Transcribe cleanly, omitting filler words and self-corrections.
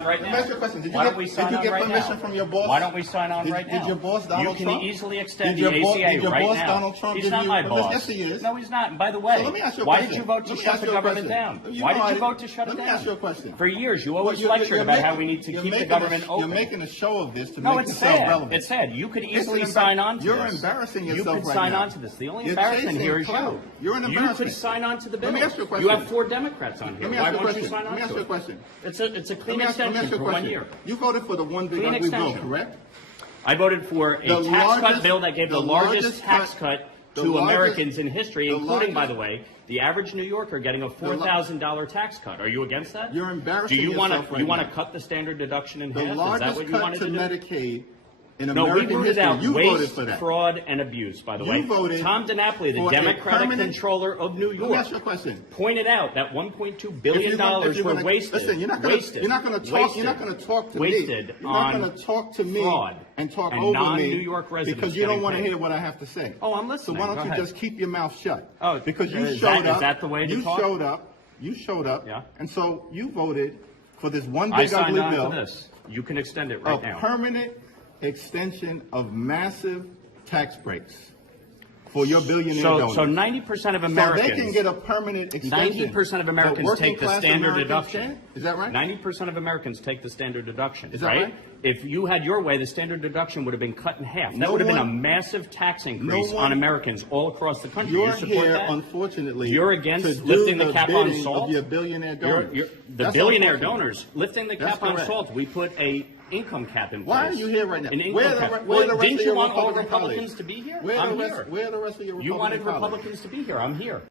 Right now. Let me ask you a question. Did Why you don't we get, sign did you on get right permission now? from your boss? Why don't we sign on right now? Did your boss, Donald You Trump? can easily extend Did the your ACA did your right boss, now. Donald Trump, He's give not you my permission? boss. Yes, he is. No, he's not. And by the way, So let me ask you a why question. did you vote to Let me shut ask the you a government question. down? You Why know did I you did- vote to shut it Let down? me ask you a question. For years, you always Well, lectured about how we need to you're keep the making government You're open. making a show of this to No, make it's yourself sad. relevant. It's sad. You could easily It's sign on to You're this. embarrassing yourself You could right sign now. on to this. The only You're embarrassment chasing here is clout. you. You're an You embarrassment. could sign on to the bill. Let me ask you a question. You have 4 Democrats on here. Let me Why ask you a won't you question. sign on Let me ask to you a it? question. It's a clean Let me ask you extension a for 1 question. year. You voted for the one big Clean ugly bill, extension. correct? I voted for a The tax cut largest- bill that gave the largest tax cut the to largest- Americans in history, the including, by largest- the way, the average New Yorker getting a $4,000 tax cut. Are you against that? You're embarrassing Do you want yourself to right you want now. to cut the standard deduction in The half? Is that largest what you cut wanted to to do? Medicaid in No, we American rooted history. out You voted waste, for that. fraud, and abuse, by the You way. voted Tom DiNapoli, the for a Democratic permanent- controller of New Let me York, ask you a question. pointed out that $1.2 If billion you're gonna- were wasted. Listen, you're not going wasted, to talk. You're not going to talk to wasted me. You're not on going to talk to me fraud and talk and over non-New me York residents because you don't getting want to paid. hear what I have to say. Oh, I'm So listening. why don't Go you ahead. just keep your mouth shut? Oh, because you is showed that- up. is that the way to you talk? showed up. You showed up. Yeah. And so you voted for this one I big signed ugly on bill. to this. You can extend it A right now. permanent extension of massive tax breaks for your billionaire donors. So 90% of So Americans. they can get a permanent extension. 90% of but Americans working take the class standard Americans deduction. can't? Is that right? 90% of Americans take the standard deduction. Is that right? If you had your way, the standard deduction would have been cut in half. That No would have been a one- massive tax increase no on one- Americans all across the country. You're you support here, that? unfortunately. You're against to do lifting the cap on bidding salt? Of your billionaire donors. The That's billionaire unfortunate. donors lifting the That's cap on correct. salt. We put a income cap in place. Why are you here right now? An income Where the cap. re- where Well, the rest didn't of you your want all Republican Republicans colleagues? to be here? Where I'm the rest, here. Where are the rest of your Republican You wanted colleagues? Republicans to be here. I'm here.